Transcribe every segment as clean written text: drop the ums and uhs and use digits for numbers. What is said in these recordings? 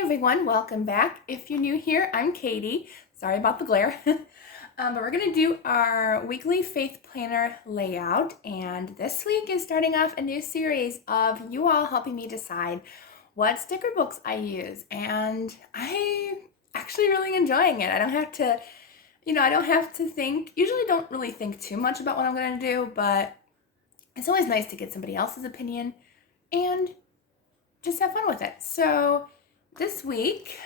everyone, welcome back. If you're new here, I'm Katie. Sorry about the glare. But we're going to do our weekly faith planner layout, and this week is starting off a new series of you all helping me decide what sticker books I use, and I actually really enjoying it. I don't have to think, usually don't really think too much about what I'm going to do, but it's always nice to get somebody else's opinion and just have fun with it. So this week,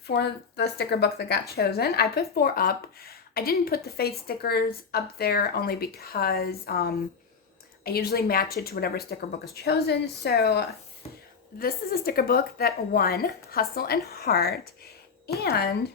for the sticker book that got chosen, I put 4 up. I didn't put the faith stickers up there only because I usually match it to whatever sticker book is chosen. So this is a sticker book that won Hustle and Heart, and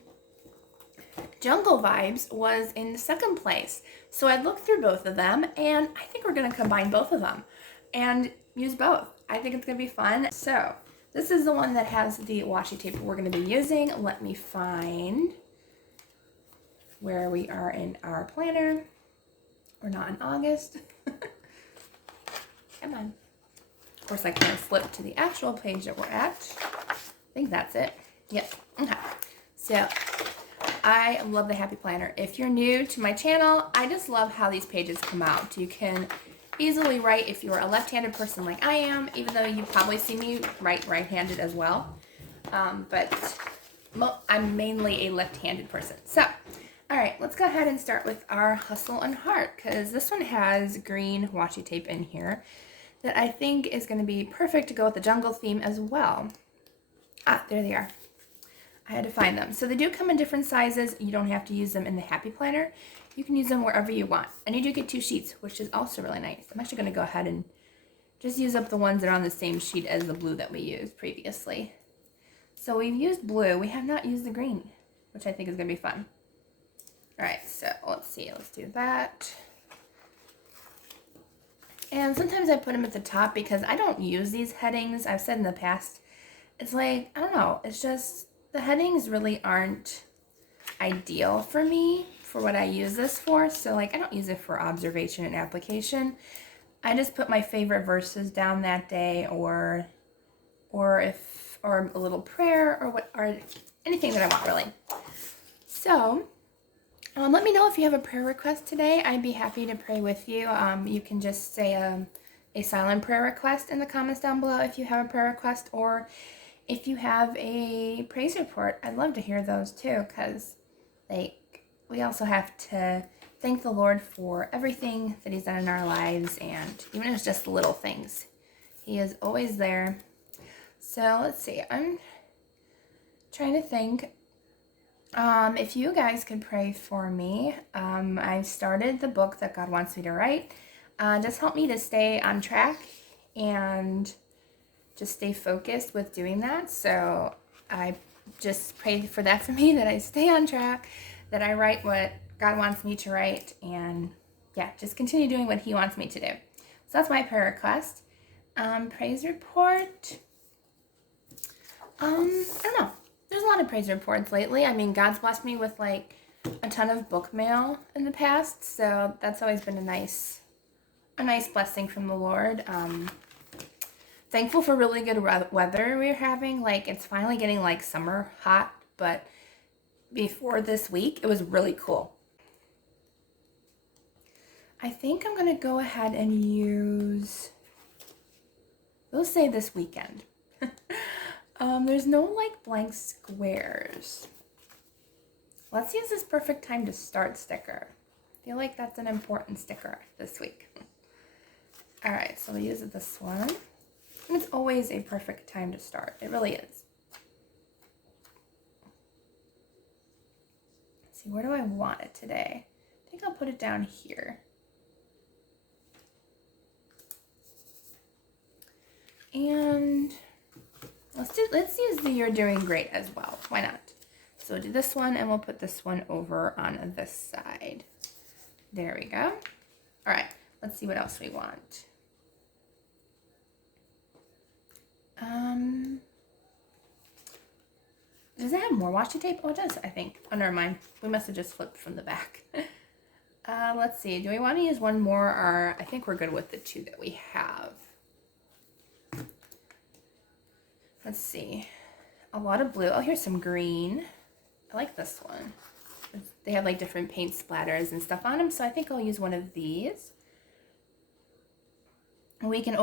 Jungle Vibes was in the second place. So I looked through both of them, and I think we're going to combine both of them and use both. I think it's going to be fun. So this is the one that has the washi tape we're going to be using. Let me find where we are in our planner. We're not in August. Come on. Of course, I can flip to the actual page that we're at. I think that's it. Yep. Okay. So I love the Happy Planner. If you're new to my channel, I just love how these pages come out. You can easily write if you're a left-handed person like I am, even though you probably see me write right-handed as well. But I'm mainly a left-handed person. So, all right, let's go ahead and start with our Hustle and Heart, because this one has green washi tape in here that I think is going to be perfect to go with the jungle theme as well. Ah, there they are. I had to find them. So they do come in different sizes. You don't have to use them in the Happy Planner. You can use them wherever you want. And you do get 2 sheets, which is also really nice. I'm actually going to go ahead and just use up the ones that are on the same sheet as the blue that we used previously. So we've used blue. We have not used the green, which I think is going to be fun. All right, so let's see. Let's do that. And sometimes I put them at the top because I don't use these headings. I've said in the past, it's like, I don't know, it's just the headings really aren't ideal for me for what I use this for. So like, I don't use it for observation and application. I just put my favorite verses down that day, or a little prayer, or anything that I want, really. So let me know if you have a prayer request today. I'd be happy to pray with you. You can just say a silent prayer request in the comments down below if you have a prayer request, or if you have a praise report. I'd love to hear those too, because we also have to thank the Lord for everything that He's done in our lives, and even if it's just little things, He is always there. So let's see. I'm trying to think. If you guys could pray for me. I started the book that God wants me to write. Just help me to stay on track and just stay focused with doing that. So I just prayed for that for me, that I stay on track, that I write what God wants me to write, and yeah, just continue doing what He wants me to do. So that's my prayer request. Praise report. I don't know. There's a lot of praise reports lately. I mean, God's blessed me with like a ton of book mail in the past, so that's always been a nice blessing from the Lord. Thankful for really good weather we're having. Like, it's finally getting like summer hot, but before this week, it was really cool. I think I'm going to go ahead and use, we'll say this weekend. There's no like blank squares. Let's use this perfect time to start sticker. I feel like that's an important sticker this week. All right, so we'll use this one. And it's always a perfect time to start. It really is. Let's see, where do I want it today? I think I'll put it down here. And let's use the You're Doing Great as well. Why not? So we'll do this one, and we'll put this one over on this side. There we go. All right, let's see what else we want. Does it have more washi tape? Oh, it does, I think. Oh, never mind. We must have just flipped from the back. Let's see. Do we want to use one more, or I think we're good with the 2 that we have. Let's see. a lot of blue. Oh, here's some green. I like this one. They have like different paint splatters and stuff on them, so I think I'll use one of these. And we can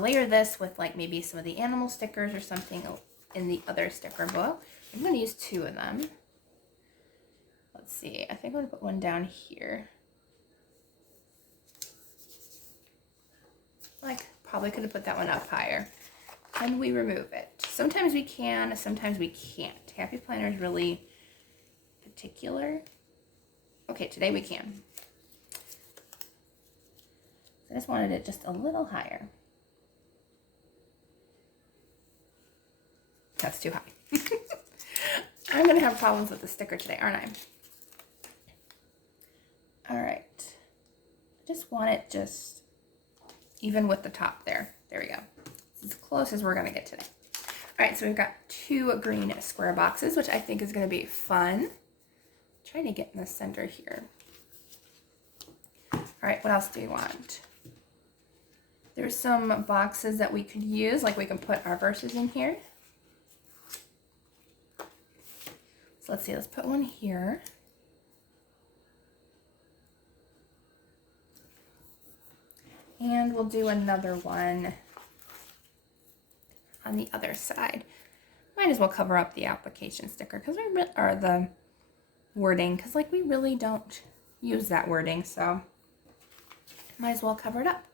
layer this with like maybe some of the animal stickers or something in the other sticker book. I'm going to use 2 of them. Let's see. I think I'm going to put one down here. Like, probably could have put that one up higher. And we remove it. Sometimes we can, sometimes we can't. Happy Planner is really particular. Okay, today we can. I just wanted it just a little higher. That's too high. I'm going to have problems with the sticker today, aren't I? All right. I just want it just even with the top there. There we go. It's as close as we're going to get today. All right, so we've got 2 green square boxes, which I think is going to be fun. Trying to get in the center here. All right, what else do we want? There's some boxes that we could use, like we can put our verses in here. So let's see, let's put one here. And we'll do another one on the other side. Might as well cover up the application sticker because or the wording, because like we really don't use that wording, so might as well cover it up.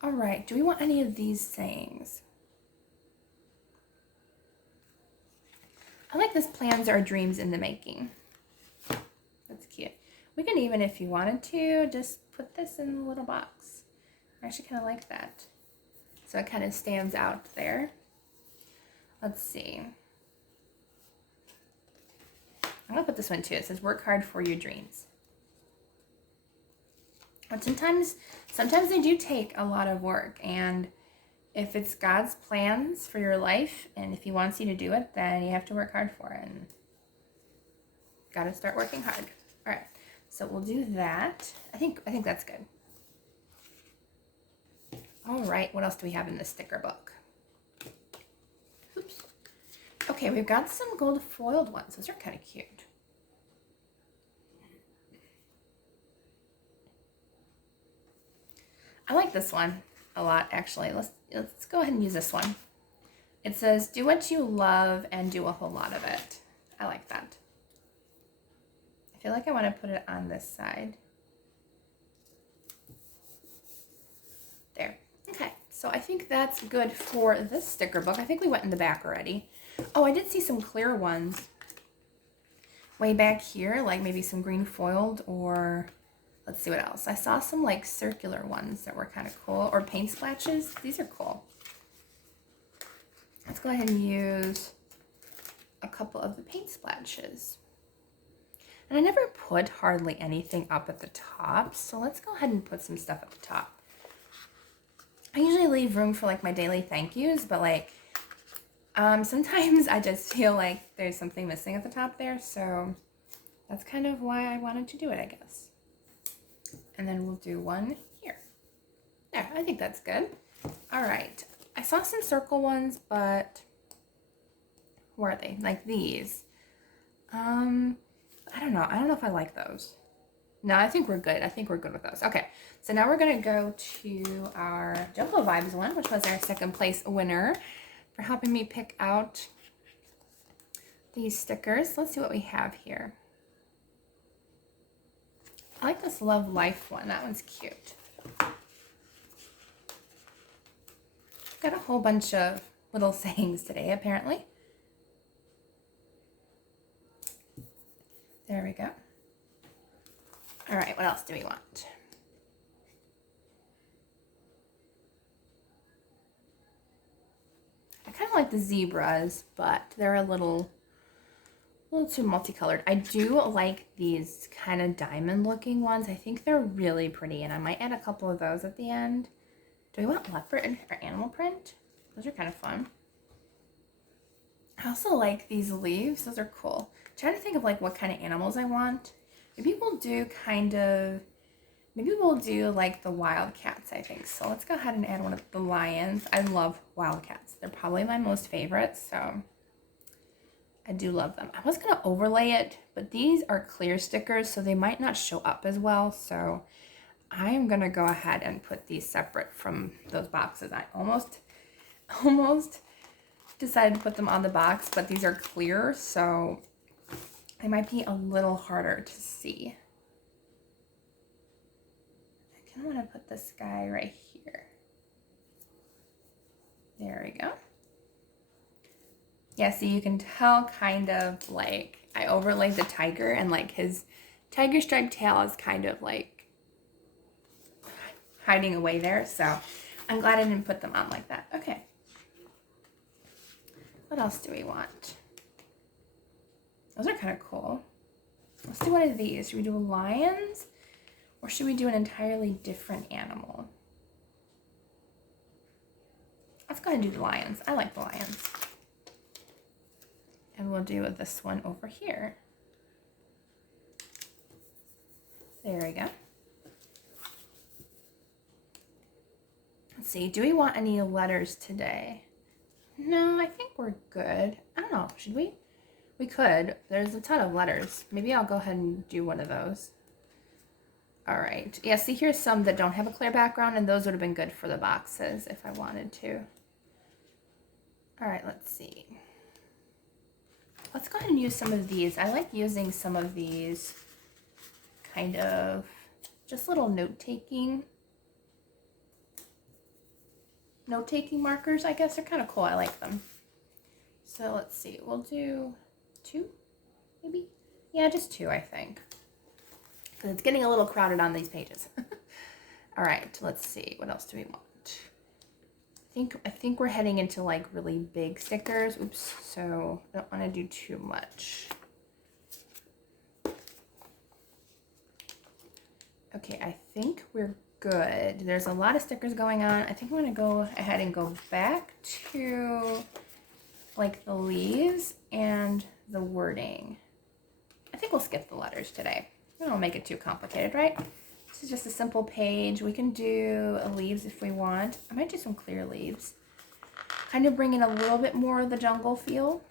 All right, do we want any of these sayings? I like this, plans are dreams in the making. That's cute. We can even, if you wanted to, just put this in the little box. I actually kind of like that. So it kind of stands out there. Let's see. I'm going to put this one too. It says, work hard for your dreams. But sometimes they do take a lot of work, and if it's God's plans for your life and if he wants you to do it, then you have to work hard for it and got to start working hard. All right, so we'll do that. I think that's good. All right, what else do we have in the sticker book? Oops. Okay, we've got some gold foiled ones. Those are kind of cute. I like this one a lot, actually. Let's go ahead and use this one. It says, do what you love and do a whole lot of it. I like that. I feel like I want to put it on this side. There. Okay, so I think that's good for this sticker book. I think we went in the back already. Oh, I did see some clear ones way back here, like maybe some green foiled, or let's see what else. I saw some like circular ones that were kind of cool, or paint splashes. These are cool. Let's go ahead and use a couple of the paint splashes. And I never put hardly anything up at the top, so let's go ahead and put some stuff at the top. I usually leave room for like my daily thank yous, but like sometimes I just feel like there's something missing at the top there, so that's kind of why I wanted to do it, I guess. And then we'll do one here. There, I think that's good. All right, I saw some circle ones, but where are they? Like these. I don't know. I don't know if I like those. No, I think we're good. I think we're good with those. Okay, so now we're gonna go to our Jumbo Vibes one, which was our second place winner for helping me pick out these stickers. Let's see what we have here. I like this Love Life one. That one's cute. Got a whole bunch of little sayings today, apparently. There we go. All right, what else do we want? I kind of like the zebras, but they're a little too multicolored. I do like these kind of diamond looking ones. I think they're really pretty, and I might add a couple of those at the end. Do we want leopard or animal print? Those are kind of fun. I also like these leaves. Those are cool. I'm trying to think of like what kind of animals I want. Maybe we'll do like the wildcats, I think. So let's go ahead and add one of the lions. I love wildcats. They're probably my most favorite, so I do love them. I was going to overlay it, but these are clear stickers, so they might not show up as well. So I'm going to go ahead and put these separate from those boxes. I almost decided to put them on the box, but these are clear, so they might be a little harder to see. I kind of want to put this guy right here. There we go. Yeah, so you can tell kind of like I overlaid the tiger, and like his tiger striped tail is kind of like hiding away there. So I'm glad I didn't put them on like that. Okay. What else do we want? Those are kind of cool. Let's do one of these. Should we do lions, or should we do an entirely different animal? Let's go ahead and do the lions. I like the lions. And we'll do this one over here. There we go. Let's see, do we want any letters today? No, I think we're good. I don't know, should we? We could. There's a ton of letters. Maybe I'll go ahead and do one of those. All right. Yeah, see, here's some that don't have a clear background, and those would have been good for the boxes if I wanted to. All right, let's see. Let's go ahead and use some of these. I like using some of these kind of just little note-taking markers, I guess. They're kind of cool. I like them. So let's see. We'll do 2, maybe? Yeah, just 2, I think. Because it's getting a little crowded on these pages. All right, let's see. What else do we want? I think we're heading into like really big stickers. Oops, so I don't want to do too much. Okay, I think we're good. There's a lot of stickers going on. I think I'm going to go ahead and go back to like the leaves and the wording. I think we'll skip the letters today. We don't make it too complicated, right? This is just a simple page. We can do leaves if we want. I might do some clear leaves. Kind of bring in a little bit more of the jungle feel.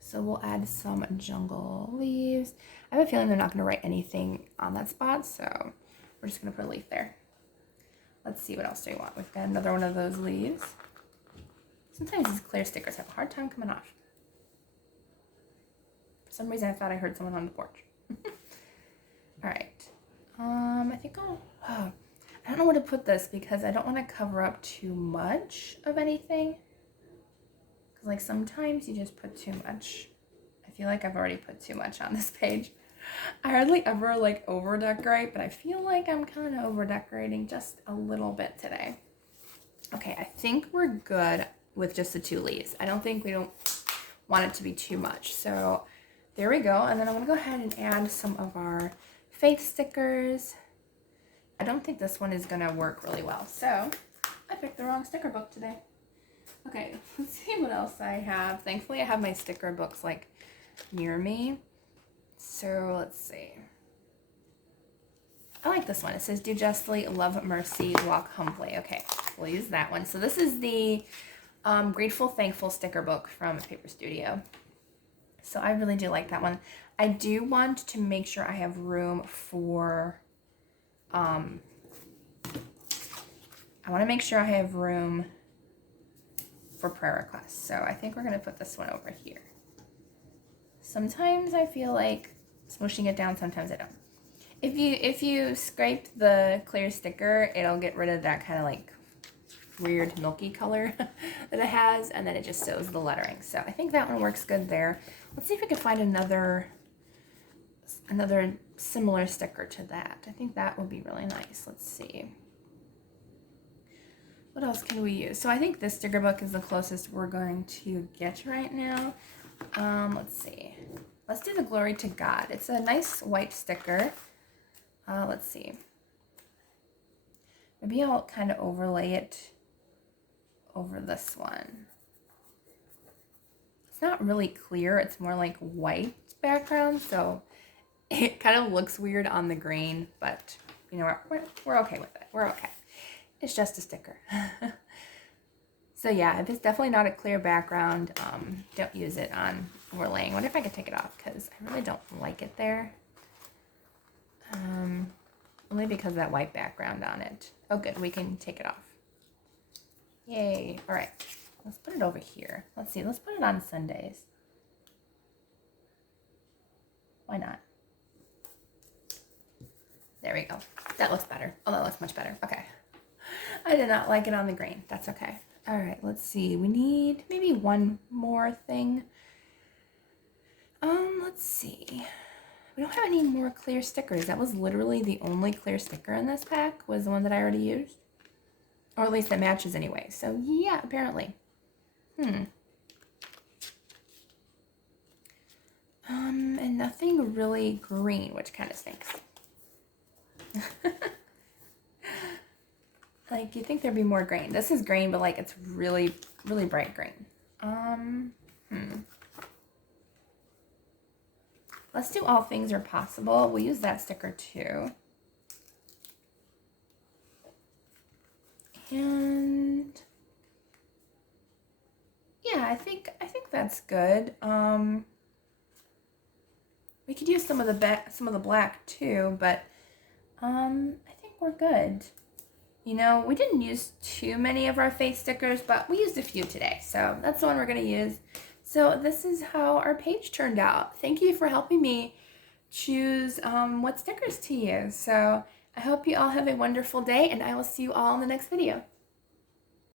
So we'll add some jungle leaves. I have a feeling they're not going to write anything on that spot, so we're just going to put a leaf there. Let's see, what else do we want? We've got another one of those leaves. Sometimes these clear stickers have a hard time coming off. For some reason, I thought I heard someone on the porch. All right. I think I don't know where to put this because I don't want to cover up too much of anything. Because like sometimes you just put too much. I feel like I've already put too much on this page. I hardly ever like over decorate, but I feel like I'm kind of over decorating just a little bit today. Okay, I think we're good with just the 2 leaves. I don't want it to be too much. So there we go. And then I'm going to go ahead and add some of our faith stickers. I don't think this one is going to work really well. So I picked the wrong sticker book today. Okay, let's see what else I have. Thankfully, I have my sticker books like near me. So let's see. I like this one. It says, do justly, love mercy, walk humbly. Okay, we'll use that one. So this is the Grateful Thankful sticker book from Paper Studio. So I really do like that one. I do want to make sure I have room for, I want to make sure I have room for prayer requests. So I think we're going to put this one over here. Sometimes I feel like smooshing it down, sometimes I don't. If you scrape the clear sticker, it'll get rid of that kind of like weird milky color that it has, and then it just shows the lettering. So I think that one works good there. Let's see if we can find another similar sticker to that. I think that would be really nice. Let's see. What else can we use? So I think this sticker book is the closest we're going to get right now. Let's see. Let's do the Glory to God. It's a nice white sticker. Let's see. Maybe I'll kind of overlay it over this one. It's not really clear. It's more like white background, so it kind of looks weird on the green, but you know, we're okay with it. We're okay. It's just a sticker. So yeah, if it's definitely not a clear background, don't use it on overlaying. What if I could take it off? Because I really don't like it there. Only because of that white background on it. Oh good, we can take it off. Yay. All right, let's put it over here. Let's see, let's put it on Sundays. Why not? There we go. That looks better. Oh, that looks much better. Okay. I did not like it on the green. That's okay. All right, let's see. We need maybe one more thing. Let's see. We don't have any more clear stickers. That was literally the only clear sticker in this pack, was the one that I already used. Or at least that matches anyway. So yeah, apparently. And nothing really green, which kind of stinks. Like, you think there'd be more green. This is green, but like it's really, really bright green. Let's do all things are possible. We'll use that sticker too. And yeah, I think that's good. We could use some of the black too, but I think we're good. You know, we didn't use too many of our face stickers, but we used a few today, so that's the one we're going to use. So this is how our page turned out. Thank you for helping me choose what stickers to use. So I hope you all have a wonderful day, and I will see you all in the next video.